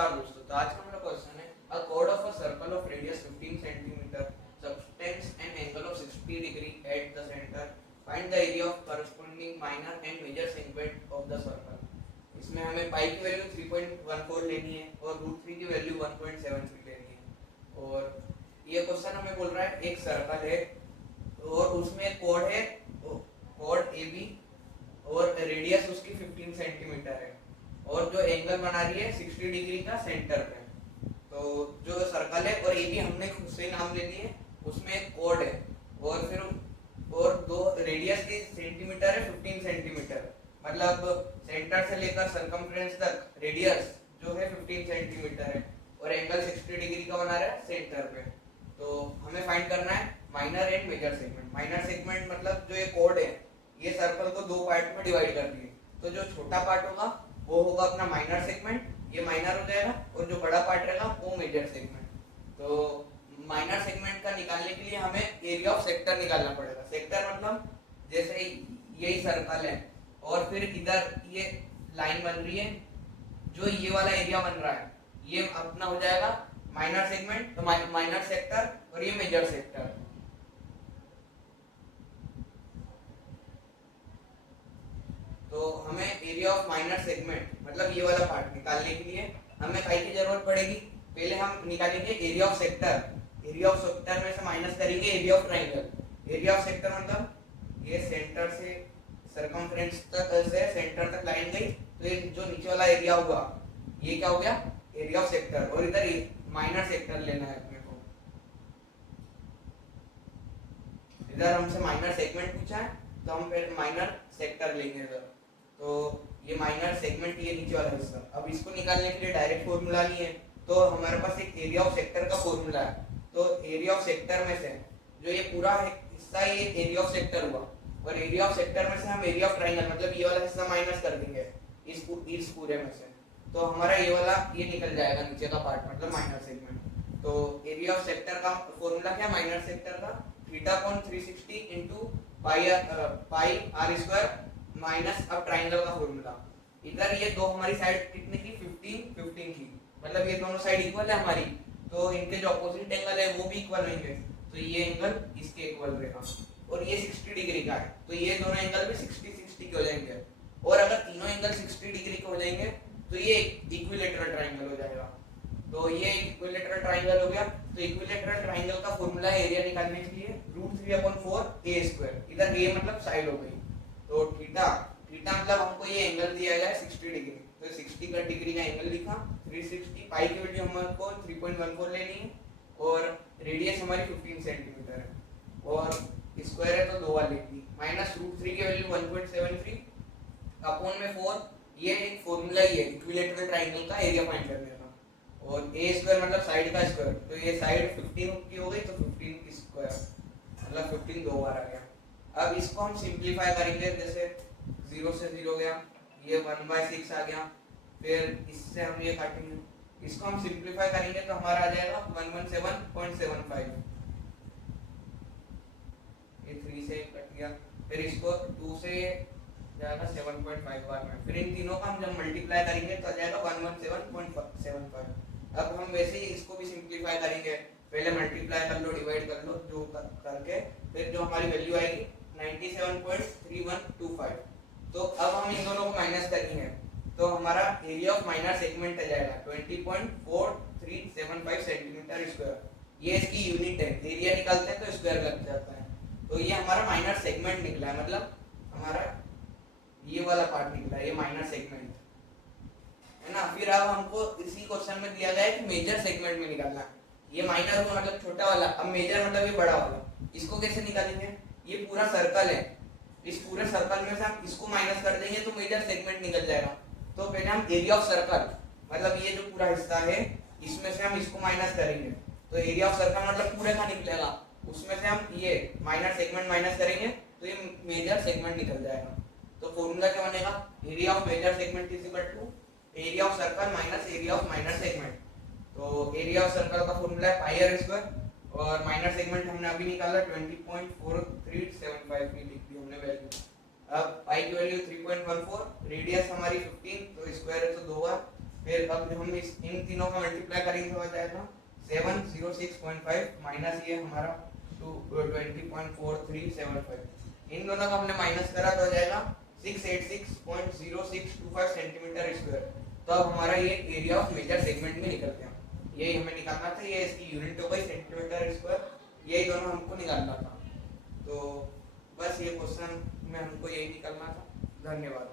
नमस्कार दोस्तों, तो आज का हमारा क्वेश्चन है अ chord of a circle of radius 15 centimeter subtends an angle of 60 degree at the center. Find the area of corresponding minor and major segment of the circle. इसमें हमें पाई की वैल्यू 3.14 लेनी है और रूट 3 की वैल्यू 1.73 लेनी है। और ये क्वेश्चन हमें बोल रहा है एक सर्कल है और उसमें एक कोड है, कोड ए बी और रेडियस उसकी 15 सेंटीमीटर है और जो एंगल बना रही है 60 डिग्री का सेंटर पे। तो जो सर्कल है और ए बी हमने खुद से नाम ले लिए, उसमें एक कोड है और फिर और दो रेडियस की सेंटीमीटर है 15 सेंटीमीटर, मतलब सेंटर से लेकर सरकमफ्रेंस तक रेडियस जो है 15 सेंटीमीटर है और एंगल 60 डिग्री का बना रहा है सेंटर पे। तो हमें फाइंड करना है minor and major segment. Minor segment मतलब जो ये कोड है ये सर्कल को दो पार्ट में डिवाइड कर दिए, तो जो छोटा पार्ट होगा वो होगा अपना माइनर सेगमेंट, ये माइनर हो जाएगा, और जो बड़ा पार्ट रहेगा वो मेजर सेगमेंट। तो माइनर सेगमेंट का निकालने के लिए हमें एरिया ऑफ सेक्टर निकालना पड़ेगा। सेक्टर मतलब जैसे यही सर्कल है और फिर इधर ये लाइन बन रही है, जो ये वाला एरिया बन रहा है ये अपना हो जाएगा माइनर सेगमेंट, तो माइनर सेक्टर, और ये मेजर सेक्टर। तो हमें एरिया ऑफ माइनर सेगमेंट मतलब ये वाला पार्ट निकालने के लिए हमें काई की जरूरत पड़ेगी। पहले हम निकालेंगे area of sector. Area of sector में से माइनस करेंगे area of triangle. Area of sector मतलब ये सेंटर से सरकमफ्रेंस तक से सेंटर तक लाइन गई, तो ये जो नीचे वाला एरिया हुआ ये क्या हो गया, एरिया ऑफ सेक्टर। और इधर माइनर सेक्टर लेना है अपने को। इधर हमसे माइनर सेगमेंट पूछा है तो हम पहले माइनर सेक्टर लेंगे इधर। तो ये माइनर सेगमेंट ये नीचे वाला हिस्सा, अब इसको निकालने के लिए डायरेक्ट फॉर्मूला नहीं है, तो हमारे पास एक एरिया ऑफ सेक्टर का फॉर्मूला है। तो एरिया ऑफ सेक्टर में से जो ये पूरा हिस्सा ये एरिया ऑफ सेक्टर हुआ, और एरिया ऑफ सेक्टर में से हम एरिया ऑफ ट्रायंगल मतलब ये वाला हिस्सा माइनस कर देंगे इस पूरे में से, तो हमारा ये वाला ये निकल जाएगा नीचे का पार्ट मतलब माइनर सेगमेंट। तो एरिया ऑफ सेक्टर का फॉर्मूला क्या, माइनर सेक्टर का थीटा कोण 360 into pi r square minus अब ट्रायंगल का फॉर्मूला। इधर ये दो हमारी साइड कितने की 15 की, मतलब ये दोनों साइड इक्वल है हमारी, तो इनके जो अपोजिट एंगल है वो भी इक्वल होंगे, तो ये एंगल इसके इक्वल रहेगा। और ये 60 डिग्री का है, तो ये दोनों एंगल भी 60 के हो जाएंगे। और अगर तीनों एंगल 60 डिग्री के हो जाएंगे तो ये इक्विलैटरल ट्रायंगल हो जाएगा। तो ये इक्विलैटरल ट्रायंगल हो गया। तो इक्विलैटरल ट्रायंगल का फॉर्मूला है एरिया निकालने के लिए √3/4 a स्क्वायर। इधर a मतलब साइड हो गई, तो थीटा मतलब हमको ये एंगल दिया गया है 60 डिग्री, तो 60 का डिग्री का एंगल लिखा 360। पाई की वैल्यू हमको 3.14 लेनी है और रेडियस हमारी 15 सेंटीमीटर है और स्क्वायर है तो दो बार लिखनी, माइनस √3 की वैल्यू 1.73 अपॉन में 4। ये एक फॉर्मूला ही है इक्विलैटरल ट्रायंगल का एरिया फाइंड करने का। और a स्क्वायर मतलब साइड का स्क्वायर, तो ये साइड 15 की हो गई, तो 15 की स्क्वायर मतलब 15 दो बार आ गया। अब इसको हम सिंपलीफाई करेंगे, जैसे 0 से 0 गया, ये 1/6 आ गया, फिर इससे हम ये काटेंगे, इसको हम सिंपलीफाई करेंगे तो हमारा आ जाएगा 117.75। ये 3 से कट गया, फिर इसको 2 से जाएगा 7.5 बार में, फिर इन तीनों का हम जब मल्टीप्लाई करेंगे तो आ जाएगा 117.75। अब हम वैसे ही इसको भी सिंपलीफाई करेंगे, पहले मल्टीप्लाई कर लो, डिवाइड कर लो, जो करके फिर जो हमारी वैल्यू आएगी 97.3125। तो अब हम इन दोनों को माइनस करेंगे तो हमारा एरिया ऑफ माइनर सेगमेंट आ जाएगा 20.4375 सेंटीमीटर स्क्वायर। ये इसकी यूनिट है, एरिया निकालते हैं तो स्क्वायर लग जाता है। तो ये हमारा माइनर सेगमेंट निकला है, मतलब हमारा ये वाला पार्ट निकला है, ये माइनर सेगमेंट है ना। फिर अब हमको इसी क्वेश्चन में दिया गया है कि मेजर सेगमेंट में निकालना है। ये माइनर को मतलब छोटा वाला, अब मेजर मतलब ये बड़ा वाला। इसको कैसे निकालेंगे, ये पूरा सर्कल है, इस पूरे सर्कल में से हम इसको माइनस कर देंगे तो मेजर सेगमेंट निकल जाएगा। तो पहले हम एरिया ऑफ सर्कल मतलब ये जो पूरा हिस्सा है इसमें से हम इसको माइनस करेंगे, तो एरिया ऑफ सर्कल मतलब पूरे का निकलेगा, उसमें से हम ये माइनर सेगमेंट माइनस करेंगे तो ये मेजर सेगमेंट निकल जाएगा। तो फॉर्मूला क्या बनेगा, area of major segment is equal to area of circle minus area of minor segment. तो एरिया ऑफ सर्कल का फॉर्मूला है पाई आर स्क्वायर और माइनर सेगमेंट हमने अभी निकाला 20.4375 की लिख दी हमने वैल्यू। अब पाई की वैल्यू 3.14, रेडियस हमारी 15, तो स्क्वायर है तो दो बार, फिर अब हम इस इन तीनों का मल्टीप्लाई करेंगे तो आ जाएगा 706.5 माइनस ये हमारा 20.4375। इन दोनों का हमने माइनस करा तो आ जाएगा 686.0625 सेंटीमीटर स्क्वायर। तो अब हमारा ये एरिया ऑफ मेजर सेगमेंट में निकल गया। यही हमें निकालना था, ये इसकी यूनिट हो गई सेंटीमीटर स्क्वायर, यही दोनों हमको निकालना था। तो बस ये क्वेश्चन में हमको यही निकालना था। धन्यवाद।